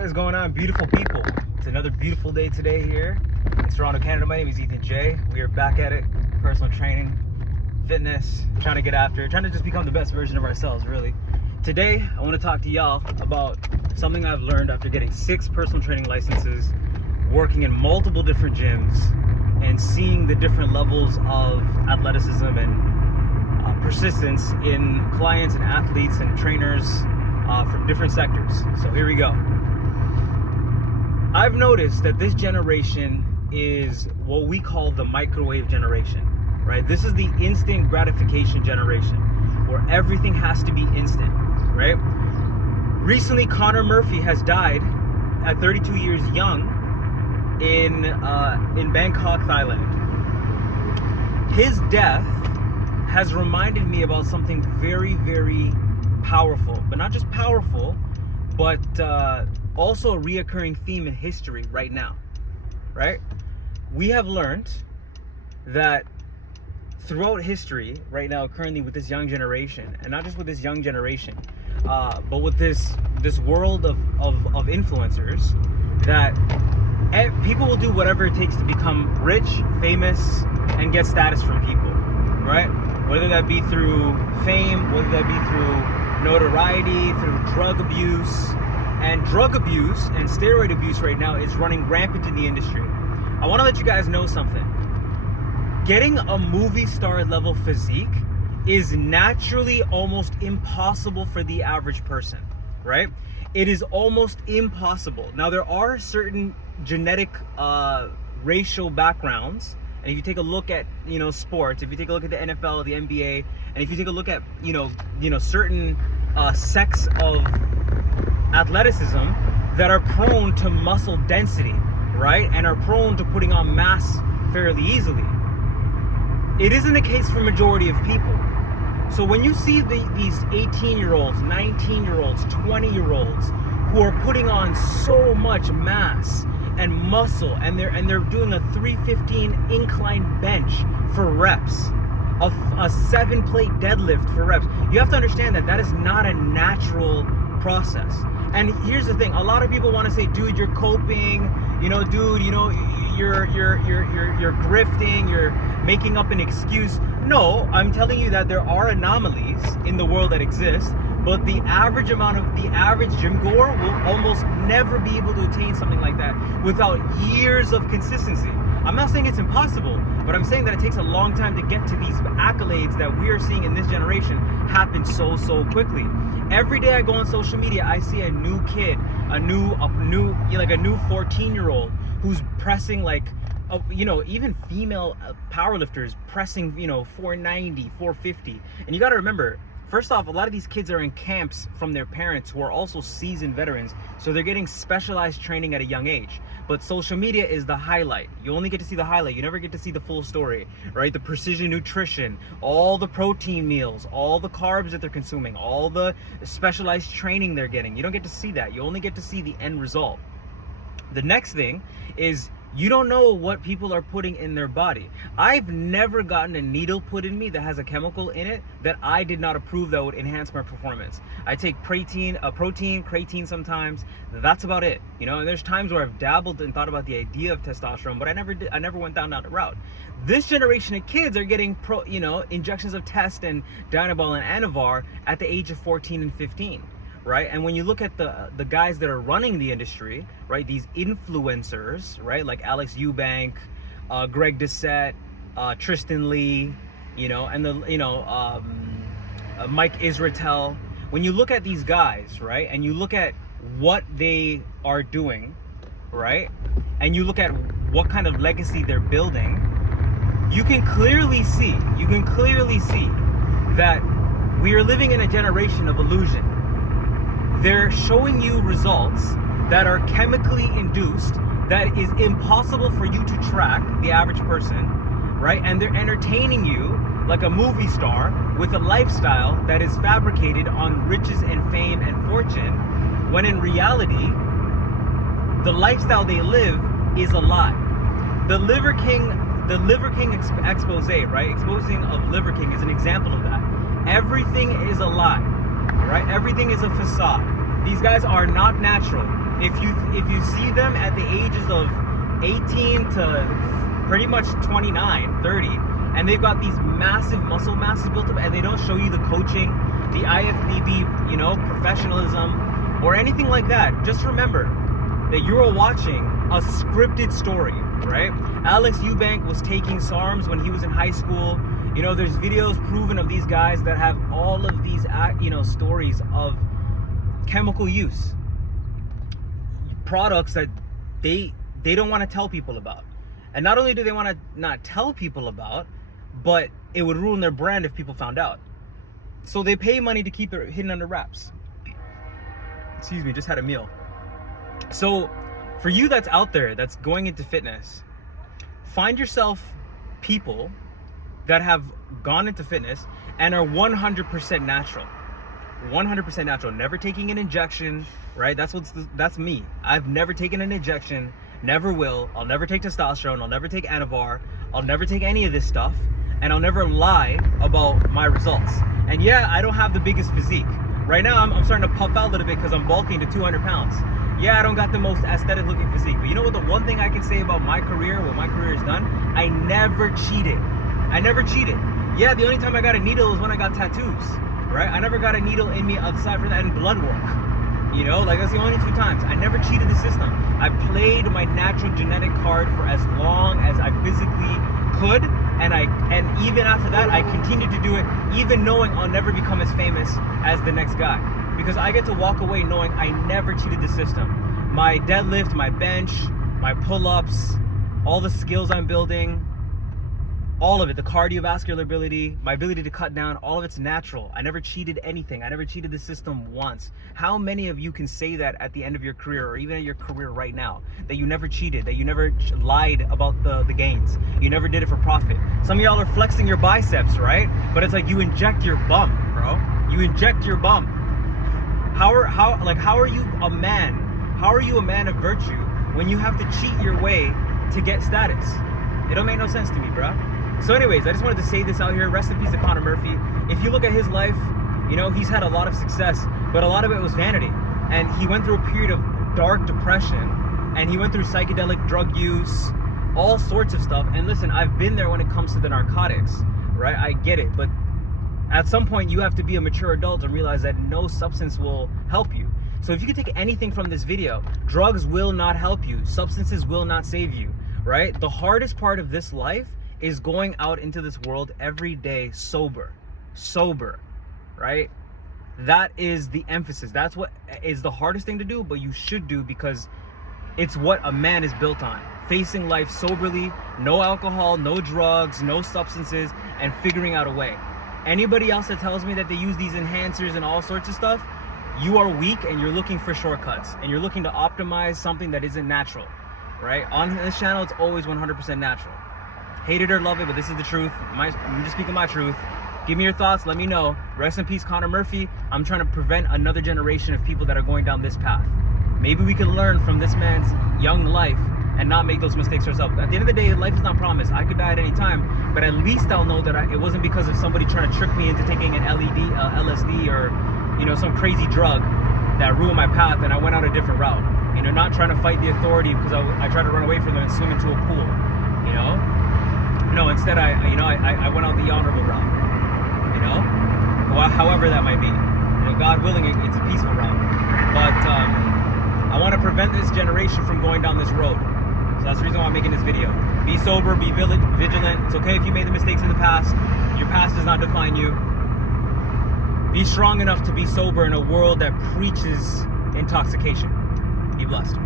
What is going on, beautiful people? It's another beautiful day today here in Toronto, Canada. My name is Ethan J. We are back at it. Personal training, fitness, trying to get after it, trying to just become the best version of ourselves, really. Today, I want to talk to y'all about something I've learned after getting 6 personal training licenses, working in multiple different gyms, and seeing the different levels of athleticism and persistence in clients and athletes and trainers from different sectors. So here we go. I've noticed that this generation is what we call the microwave generation, right? This is the instant gratification generation where everything has to be instant, right? Recently, Connor Murphy has died at 32 years young in Bangkok, Thailand. His death has reminded me about something very, very powerful, but not just powerful, but also a reoccurring theme in history right now, right? We have learned that throughout history right now, currently with this young generation, and not just with this young generation, but with this world of influencers, that people will do whatever it takes to become rich, famous, and get status from people, right? Whether that be through fame, whether that be through notoriety, through drug abuse. And drug abuse and steroid abuse right now is running rampant in the industry. I want to let you guys know something. Getting a movie star level physique is naturally almost impossible for the average person, right? It is almost impossible. Now, there are certain genetic racial backgrounds, and if you take a look at sports, if you take a look at the NFL, the NBA, and if you take a look at certain sects of athleticism that are prone to muscle density, right, and are prone to putting on mass fairly easily. It isn't the case for majority of people. So when you see these 18-year-olds, 19-year-olds, 20-year-olds who are putting on so much mass and muscle, and they're doing a 315 incline bench for reps, a 7-plate deadlift for reps, you have to understand that is not a natural process. And here's the thing: a lot of people want to say, "Dude, you're coping. Dude, you're grifting. You're making up an excuse." No, I'm telling you that there are anomalies in the world that exist, but the average gym goer will almost never be able to attain something like that without years of consistency. I'm not saying it's impossible, but I'm saying that it takes a long time to get to these accolades that we are seeing in this generation happen so quickly. Every day I go on social media, I see a new kid, a new 14-year-old who's pressing even female powerlifters pressing 490, 450. And you got to remember, first off, a lot of these kids are in camps from their parents who are also seasoned veterans, so they're getting specialized training at a young age. But social media is the highlight. You only get to see the highlight. You never get to see the full story, right? The precision nutrition, all the protein meals, all the carbs that they're consuming, all the specialized training they're getting. You don't get to see that. You only get to see the end result. The next thing is, you don't know what people are putting in their body. I've never gotten a needle put in me that has a chemical in it that I did not approve that would enhance my performance. I take protein, creatine sometimes. That's about it. And there's times where I've dabbled and thought about the idea of testosterone, but I never went down that route. This generation of kids are getting injections of Test and Dynabol and Anavar at the age of 14 and 15. Right? And when you look at the guys that are running the industry, right, these influencers, right, like Alex Eubank, Greg Doucette, Tristan Lee, and Mike Israetel. When you look at these guys, right, and you look at what they are doing, right, and you look at what kind of legacy they're building, you can clearly see that we are living in a generation of illusion. They're showing you results that are chemically induced, that is impossible for you to track, the average person, right? And they're entertaining you like a movie star with a lifestyle that is fabricated on riches and fame and fortune, when in reality, the lifestyle they live is a lie. The Liver King expose, right? Exposing of Liver King is an example of that. Everything is a lie. Right? Everything is a facade. These guys are not natural. If you see them at the ages of 18 to pretty much 29, 30, and they've got these massive muscle masses built up, and they don't show you the coaching, the IFBB, professionalism, or anything like that, just remember that you're watching a scripted story, right? Alex Eubank was taking SARMs when he was in high school. There's videos proven of these guys that have all of these, stories of chemical use, products that they don't want to tell people about. And not only do they want to not tell people about, but it would ruin their brand if people found out. So they pay money to keep it hidden under wraps. Excuse me, just had a meal. So for you that's out there, that's going into fitness, find yourself people that have gone into fitness and are 100% natural. 100% natural, never taking an injection, right? That's me. I've never taken an injection, never will. I'll never take testosterone, I'll never take Anavar, I'll never take any of this stuff, and I'll never lie about my results. And yeah, I don't have the biggest physique. Right now, I'm starting to puff out a little bit because I'm bulking to 200 pounds. Yeah, I don't got the most aesthetic looking physique, but you know what, the one thing I can say about my career, what my career has done, I never cheated. Yeah, the only time I got a needle is when I got tattoos, right? I never got a needle in me aside from that, and blood work. That's the only 2 times. I never cheated the system. I played my natural genetic card for as long as I physically could, and even after that, I continued to do it, even knowing I'll never become as famous as the next guy. Because I get to walk away knowing I never cheated the system. My deadlift, my bench, my pull-ups, all the skills I'm building, all of it, the cardiovascular ability, my ability to cut down, all of it's natural. I never cheated anything. I never cheated the system once. How many of you can say that at the end of your career, or even at your career right now, that you never cheated, that you never lied about the gains, you never did it for profit? Some of y'all are flexing your biceps, right? But it's like you inject your bum, bro. You inject your bum. How are you a man? How are you a man of virtue when you have to cheat your way to get status? It don't make no sense to me, bro. So anyways, I just wanted to say this out here. Rest in peace to Conor Murphy. If you look at his life, he's had a lot of success, but a lot of it was vanity. And he went through a period of dark depression, and he went through psychedelic drug use, all sorts of stuff. And listen, I've been there when it comes to the narcotics, right? I get it, but at some point you have to be a mature adult and realize that no substance will help you. So if you could take anything from this video, drugs will not help you. Substances will not save you, right? The hardest part of this life is going out into this world every day sober, right? That is the emphasis. That's what is the hardest thing to do, but you should do, because it's what a man is built on. Facing life soberly, no alcohol, no drugs, no substances, and figuring out a way. Anybody else that tells me that they use these enhancers and all sorts of stuff, you are weak and you're looking for shortcuts, and you're looking to optimize something that isn't natural, right? On this channel, it's always 100% natural. Hate it or love it, but this is the truth. I'm just speaking my truth. Give me your thoughts, let me know. Rest in peace, Conor Murphy. I'm trying to prevent another generation of people that are going down this path. Maybe we can learn from this man's young life and not make those mistakes ourselves. At the end of the day, life is not promised. I could die at any time, but at least I'll know that it wasn't because of somebody trying to trick me into taking an LSD or some crazy drug that ruined my path, and I went out a different route. Not trying to fight the authority because I tried to run away from them and swim into a pool. No, instead I went out the honorable route. However that might be. God willing, it's a peaceful route. But I want to prevent this generation from going down this road. So that's the reason why I'm making this video. Be sober, be vigilant. It's okay if you made the mistakes in the past. Your past does not define you. Be strong enough to be sober in a world that preaches intoxication. Be blessed.